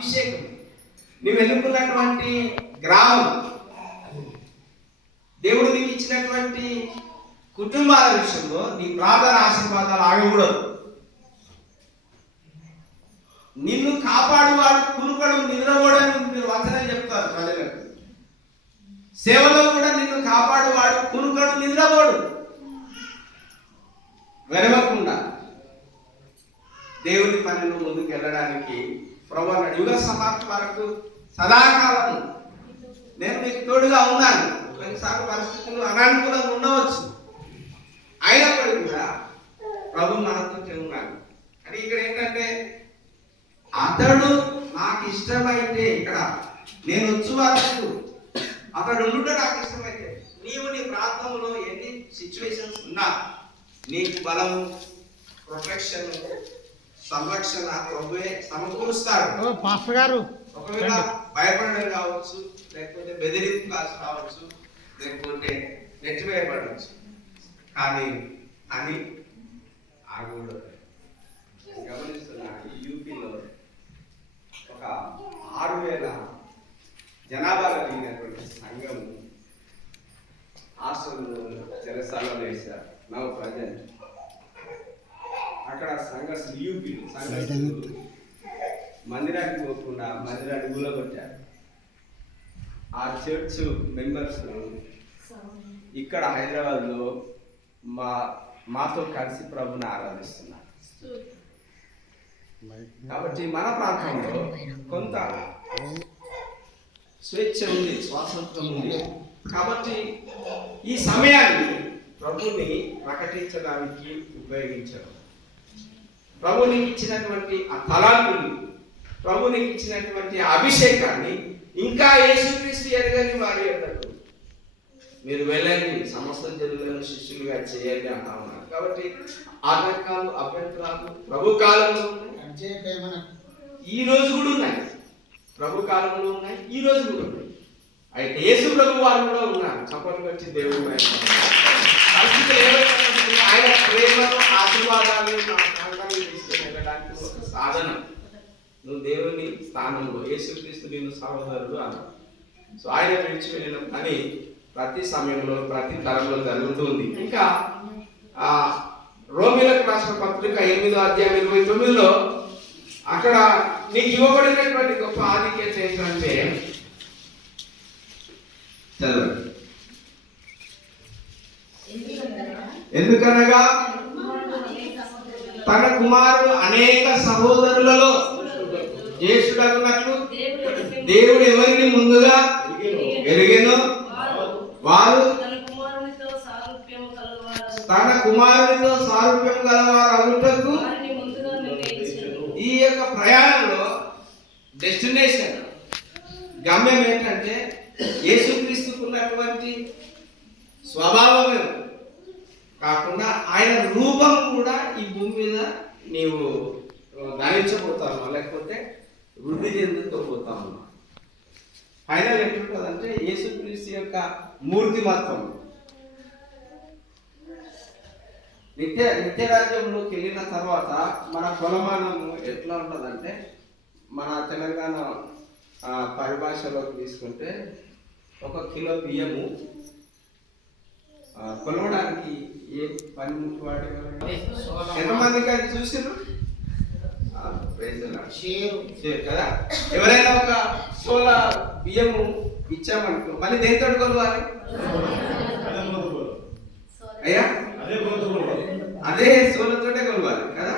అభిషేకం, నువ్వు ఎన్నుకున్నటువంటి గ్రామం, దేవుడు నీకు ఇచ్చినటువంటి కుటుంబాల విషయంలో నీ ప్రార్థన ఆశీర్వాదాలు ఆగకూడదు. నిన్ను కాపాడువాడు కునుకడు నిద్రపోడని మీరు వచనం చెప్తారు ప్రజలకు. సేవలో కూడా నిన్ను కాపాడువాడు కునుకడు నిద్రపోడు. వెరవకుండా దేవుని పనిలో ముందుకు వెళ్ళడానికి ప్రభువు యుగ సమాప్తి వరకు సదాకాలం నేను మీకు తోడుగా ఉన్నాను. కొన్నిసార్లు పరిస్థితులు అనానుకూలంగా ఉండవచ్చు, అయినప్పటికీ కూడా ప్రభు మనతో ఉన్నాడు. అని ఇక్కడ ఏంటంటే అతడు నాకు ఇష్టమైతే, ఇక్కడ నేను వచ్చే వరకు అతడు ఉండుట నాకు ఇష్టమైతే, నీవు నీ ప్రాంతంలో ఎన్ని సిచ్యువేషన్స్ ఉన్నా నీకు బలము, ప్రొటెక్షన్, సంరక్షణ ప్రభువే సమకూరుస్తాడు. పాస్టర్ గారు ఒకవేళ భయపడడం కావచ్చు, లేకపోతే బెదిరింపు కావచ్చు, లేకపోతే నెట్టివేయబడవచ్చు, కానీ అని ఆగకూడదు. గమనిస్తున్నా ఈ యూపీలో ఒక 6,000 జనాభా కలిగినటువంటి సంఘం హాస్టల్లో చెరసాలలో వేశారు. నవ ప్రజెంట్ అక్కడ సంఘ యూపీలు మందిరానికి పోకుండా మందిరాన్ని ఊళ్ళగొట్టారు. ఆ చర్చ్ మెంబర్స్ ఇక్కడ హైదరాబాద్లో మాతో కలిసి ప్రభుని ఆరాధిస్తున్నారు. కాబట్టి మన ప్రాంతంలో కొంత స్వేచ్ఛ ఉంది, స్వాతంత్రం ఉంది. కాబట్టి ఈ సమయాన్ని ప్రభుని ప్రకటించడానికి ఉపయోగించడం, ప్రభుని ఇచ్చినటువంటి ఆ తలాంతుని, ప్రభుని ఇచ్చినటువంటి అభిషేకాన్ని ఇంకా యేసుక్రీస్తు ఎరగని వారి యొద్దకు మీరు వెళ్ళండి, సమస్త జనులను శిష్యులుగా చేయండి అంటా ఉన్నారు. కాబట్టి ఆటంకాలు, అభ్యంతరాలు ప్రభు కాలంలో ఈ రోజు కూడా ఉన్నాయి, ప్రభు కాలంలో ఉన్నాయి, ఈ రోజు కూడా ఉన్నాయి. అయితే యేసు ప్రభు వారు కూడా ఉన్నారు. చప్పట్లు వచ్చి దేవుడు పరిస్థితులు ఏమైనా ఆయన ప్రేమను, ఆశీర్వాదాలు నా ప్రాంతాన్ని తీసుకుని వెళ్ళడానికి ఒక సాధనం. నువ్వు దేవుని స్థానంలో యేసుక్రీస్తు నిన్ను సహోదరుడు అన్నాడు. సో ఆయన విడిచి వెళ్ళిన పని ప్రతి సమయంలో, ప్రతి తరంలో జరుగుతుంది. ఇంకా రోమిలకు రాసిన పత్రిక 8వ అధ్యాయం 29లో అక్కడ నీకు ఇవ్వబడినటువంటి గొప్ప ఆధిక్యత ఏంటంటే చదవండి. ఎందుకనగా తన కుమారుడు అనేక సహోదరులలో జ్యేష్ఠుడన్నట్లు దేవుడు ఎవరిని ముందుగా ఎరిగెనో వారు తన కుమారునితో సారూప్యం గలవారు అగుటకు ఈ యొక్క ప్రయాణంలో డెస్టినేషన్ గమ్యం ఏంటంటే యేసుక్రీస్తుకు ఉన్నటువంటి స్వభావమే కాకుండా ఆయన రూపం కూడా ఈ భూమి మీద నీవు ధరించబోతావు, లేకపోతే వృద్ధి చెందుకోబోతావు. ఫైనల్ ఎట్లుంటుందంటే యేసుక్రీస్తు యొక్క మూర్తిమత్వం నిత్యరాజ్యంలోకి వెళ్ళిన తర్వాత మన కొలమానము ఎట్లా ఉంటుందంటే, మన తెలంగాణ పరిభాషలోకి తీసుకుంటే 1 కిలో బియ్యము కొలవడానికి ఏ పనిముట్టు వాడేవారు? ఎంతమందికి అది చూసారు కదా? ఎవరైనా ఒక 16 బియ్యము ఇచ్చామనుకో, మళ్ళీ దేనితో కొలవాలి అయ్యా? అదే సోలతోటే కొలవాలి కదా.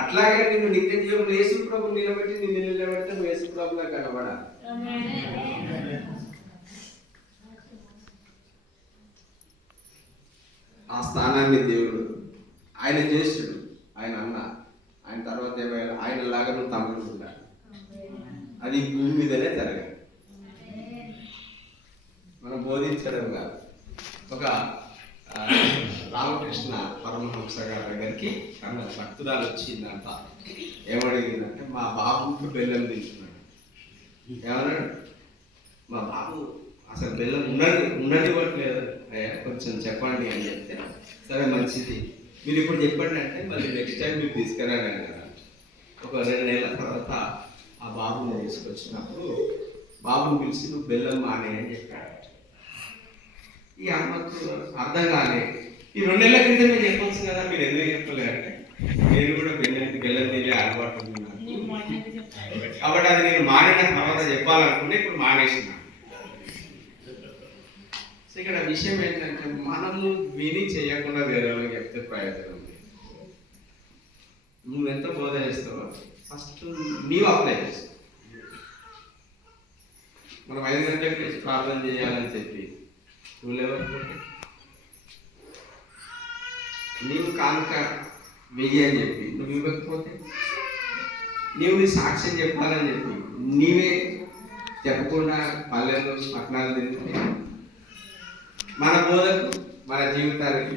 అట్లాగే నిన్ను నిత్య జీవం యేసు ప్రభు నిలబెట్టి నిన్ను నిలబెడితే నువ్వు యేసు ప్రభుగా కనబడాలి. ఆ స్థానాన్ని దేవుడు ఆయన జ్యేష్ఠుడు, ఆయన అన్న, ఆయన తర్వాత ఏమైనా ఆయన లాగా నువ్వు తమ్ముడు ఉండాలి. అది భూమి మీదనే జరగాలి, మనం బోధించడం కాదు. ఒక రామకృష్ణ పరమహంస గారి దగ్గరికి భక్తురాలు వచ్చిందంట. ఏమడిగిందంటే, మా బాబుకి బెల్లం తింటున్నాడు. ఏమన్నాడు? మా బాబు అసలు బెల్లం ఉండనివ్వట్లేదు, కొంచెం చెప్పండి అని చెప్తే, సరే మంచిది, మీరు ఇప్పుడు చెప్పండి అంటే మళ్ళీ నెక్స్ట్ టైం మీరు తీసుకురాగలి కదా. ఒక 2 నెలల తర్వాత ఆ బాబు తీసుకొచ్చినప్పుడు బాబుని పిలిచి నువ్వు బెల్లం మానే అని చెప్పాడు. ఈ అమ్మకు అర్థం కాలేదు. ఈ 2 నెలల క్రితం మీరు చెప్పొచ్చు కదా, మీరు ఎందుకు చెప్పలేదు? నేను కూడా బెల్లం తినే అలవాటు ఉంది నాకు, కాబట్టి అది నేను మానిన తర్వాత చెప్పాలనుకుంటే ఇప్పుడు మానేసిన. సో ఇక్కడ విషయం ఏంటంటే మనము విని చేయకుండా వేరే వాళ్ళకి చెప్తే ప్రయోజనం ఉంది. నువ్వు ఎంత బోధ చేస్తావో ఫస్ట్ నీవు అప్లై చేస్తావు. మనం 5 గంటలకు లేచి ప్రార్థన చేయాలని చెప్పి నువ్వు లేవనుకుంటే, నీవు కానుక వెయ్యి అని చెప్పి నువ్వు ఇవ్వకపోతే, నీవు నీ సాక్ష్యం చెప్పాలని చెప్పి నీవే చెప్పకుండా పల్లెల్లో పట్టణాలు తిరిగితే మన బోధకు మన జీవితానికి